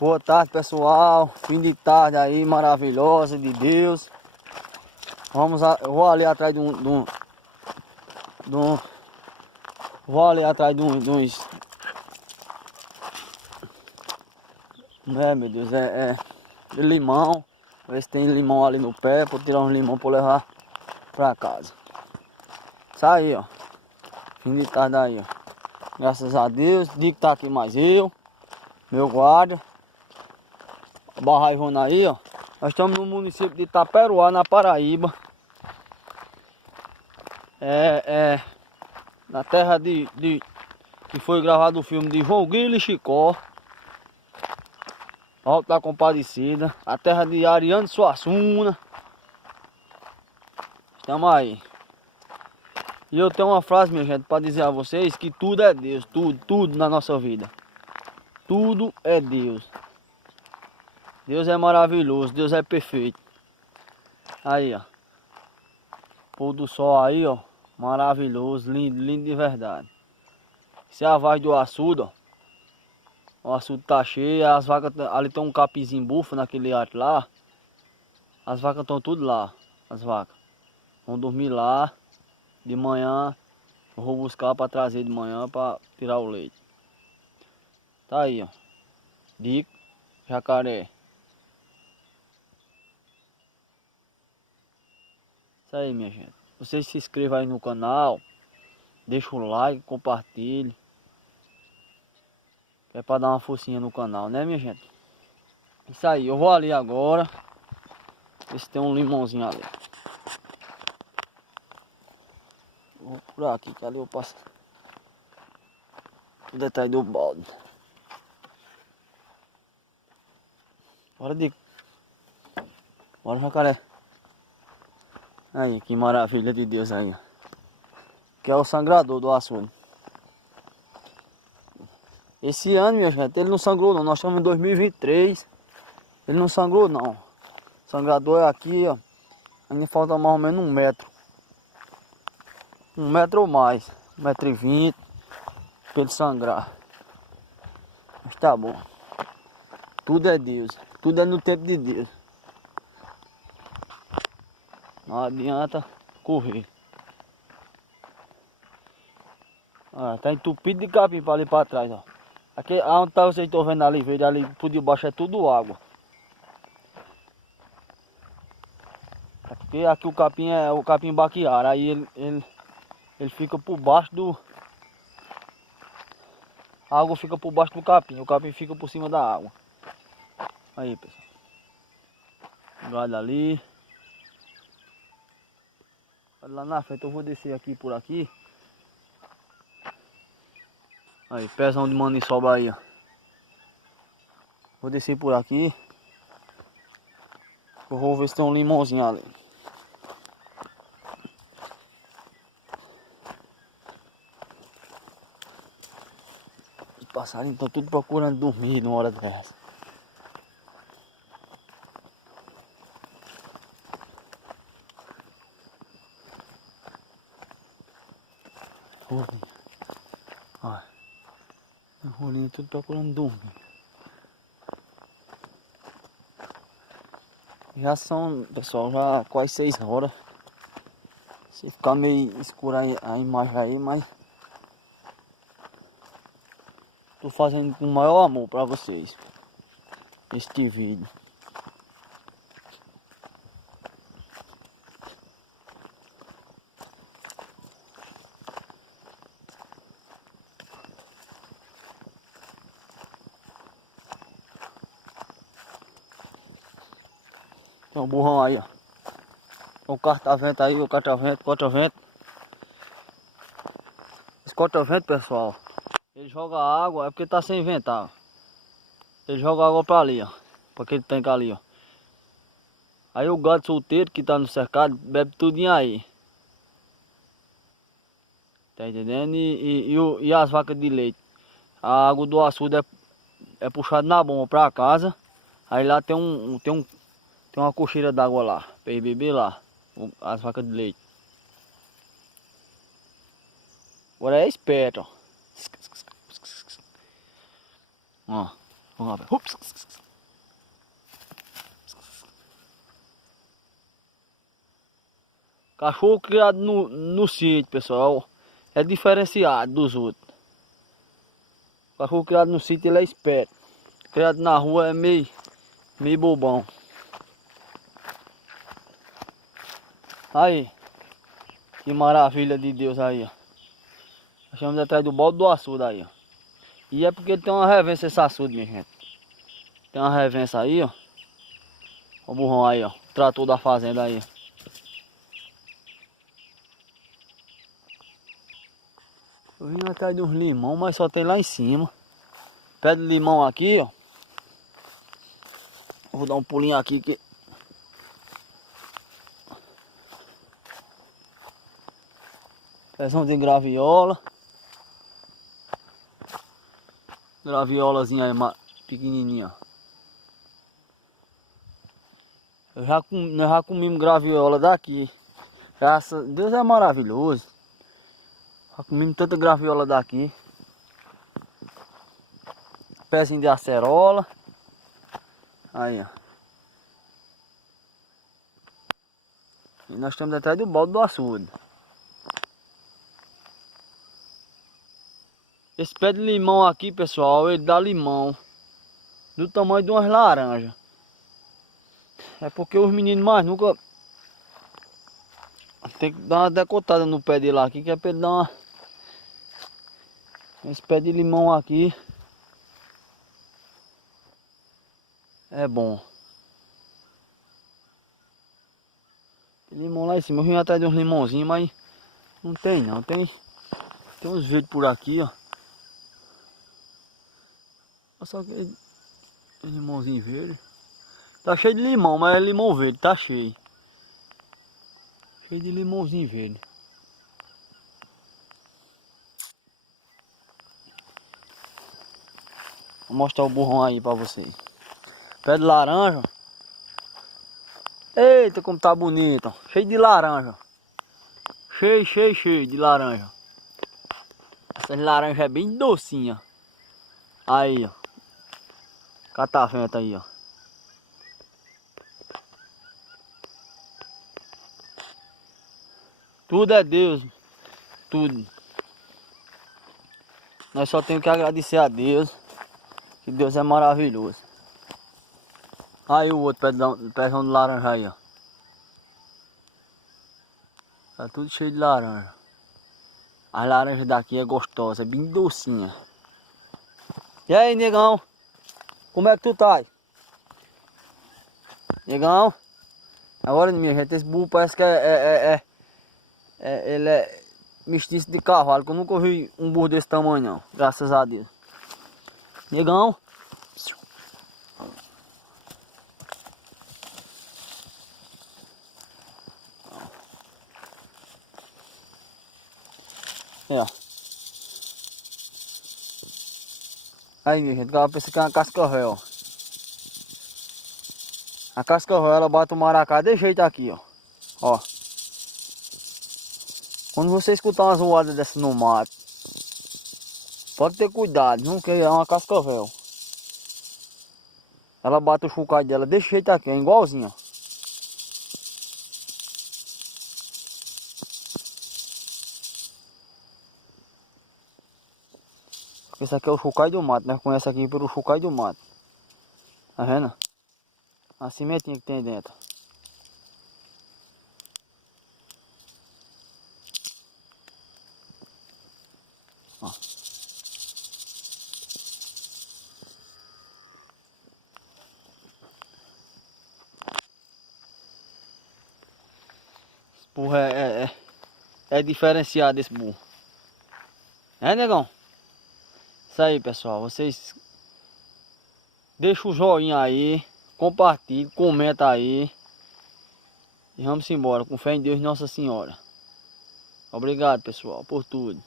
Boa tarde, pessoal. Fim de tarde aí, maravilhosa de Deus. Eu vou ali atrás vou ali atrás de uns... Meu Deus, de limão. Ver se tem limão ali no pé, para tirar uns limão para levar para casa. Isso aí, ó. Fim de tarde aí, ó. Graças a Deus. Dia que tá aqui mais eu, meu guarda. Barra Ivona aí, ó. Nós estamos no município de Itaperuá, na Paraíba. Na terra que foi gravado o filme de João Grilo e Chicó. Alto da Compadecida. A terra de Ariano Suassuna. Estamos aí. E eu tenho uma frase, minha gente, para dizer a vocês que tudo é Deus. Tudo na nossa vida. Tudo é Deus. Deus é maravilhoso, Deus é perfeito. Aí, ó. Pôr do sol aí, ó. Maravilhoso, lindo, lindo de verdade. Essa é a voz do açude, ó. O açude tá cheio, as vacas... Ali tem um capizinho bufo naquele arte lá. As vacas estão tudo lá, as vacas. Vão dormir lá. De manhã, eu vou buscar para trazer de manhã para tirar o leite. Tá aí, ó. Dico, jacaré. Isso aí, minha gente. Vocês se inscrevam aí no canal. Deixa o like, compartilhe. É para dar uma forcinha no canal, né, minha gente? Isso aí, eu vou ali agora. Ver se tem um limãozinho ali. Vou por aqui, que ali eu passo o detalhe do balde. Bora, Dico. Bora, jacaré. Aí, que maravilha de Deus aí. Que é o sangrador do açude. Esse ano, minha gente, ele não sangrou não. Nós estamos em 2023. Ele não sangrou não. O sangrador é aqui, ó. Ainda falta mais ou menos 1 metro. 1 metro ou mais. 1,20 m. Pra ele sangrar. Mas tá bom. Tudo é Deus. Tudo é no tempo de Deus. Não adianta correr. Ah, tá entupido de capim para ali para trás, ó. Aqui onde tá, vocês estão vendo ali, verde ali por debaixo é tudo água. Aqui o capim é o capim baquiara, aí ele fica por baixo do... A água fica por baixo do capim, o capim fica por cima da água. Aí, pessoal. Gado ali. Olha lá na frente, eu vou descer aqui por aqui. Aí, pezão de maniçoba aí, ó. Vou descer por aqui. Eu vou ver se tem um limãozinho ali. Os passarinhos estão tudo procurando dormir numa hora dessa. Rolinho. Olha. Rolinho tudo procurando dormir. Já são, pessoal, já quase 6 horas. Se ficar meio escura a imagem aí, mas tô fazendo com o maior amor pra vocês este vídeo. Tem um burrão aí, ó. O corta-vento aí, o corta-vento. Esse corta-vento, pessoal, ele joga água, é porque tá sem ventar. Ele joga água pra ali, ó. Pra aquele tanque ali, ó. Aí o gado solteiro que tá no cercado, bebe tudinho aí. Tá entendendo? E as vacas de leite. A água do açude é puxada na bomba pra casa. Aí lá tem uma cocheira d'água lá, pra ele beber lá, as vacas de leite. Agora é esperto, ó. Ó, Vamos lá, velho. Cachorro criado no sítio, pessoal, é diferenciado dos outros. Cachorro criado no sítio, ele é esperto. Criado na rua é meio bobão. Aí, que maravilha de Deus aí, ó. Achamos atrás do balde do açude aí, ó. E é porque tem uma revença esse açude, minha gente. Tem uma revença aí, ó. O burrão aí, ó. O trator da fazenda aí, ó. Eu vim atrás de uns limão, mas só tem lá em cima. Pé de limão aqui, ó. Vou dar um pulinho aqui que... Pezão de graviola. Graviolazinha aí, pequenininha. Nós já comemos graviola daqui. Graças a Deus é maravilhoso. Já comemos tanta graviola daqui. Pezinho de acerola. Aí, ó. E nós estamos atrás do balde do açude. Esse pé de limão aqui, pessoal, ele dá limão do tamanho de umas laranjas. É porque os meninos mais nunca tem que dar uma decotada no pé dele aqui, que é pra ele dar uma... Esse pé de limão aqui é bom. Tem limão lá em cima. Eu vim atrás de uns limãozinhos, mas não tem não. Tem uns verdes por aqui, ó. Só que limãozinho verde. Tá cheio de limão, mas é limão verde, tá cheio. Cheio de limãozinho verde. Vou mostrar o burrão aí pra vocês. Pé de laranja. Eita, como tá bonito. Cheio de laranja. Cheio de laranja. Essas laranjas é bem docinha. Aí, ó. Catavento aí, ó. Tudo é Deus. Tudo. Nós só temos que agradecer a Deus. Que Deus é maravilhoso. Aí o outro pezão de laranja aí, ó. Tá tudo cheio de laranja. As laranjas daqui é gostosa, é bem docinha. E aí, negão? Como é que tu tá? Negão? Agora, minha gente, esse burro parece que ele é mestiço de cavalo, que eu nunca vi um burro desse tamanho, não. Graças a Deus. Negão? É, ó. Aí, minha gente, o cara pensa que é uma cascavel. A cascavel, ela bate o maracá de jeito aqui, ó. Ó. Quando você escutar uma zoada dessa no mato, pode ter cuidado, não, que é uma cascavel. Ela bate o chocalho dela desse jeito aqui, ó, igualzinho, ó. Esse aqui é o chocalho do mato, nós conhecemos aqui pelo chocalho do mato. Tá vendo? A cimentinha que tem dentro. Ó. Esse burro é diferenciado, esse burro. É, negão? Isso aí, pessoal. Vocês deixam o joinha aí, compartilha, comenta aí. E vamos embora, com fé em Deus e Nossa Senhora. Obrigado, pessoal, por tudo.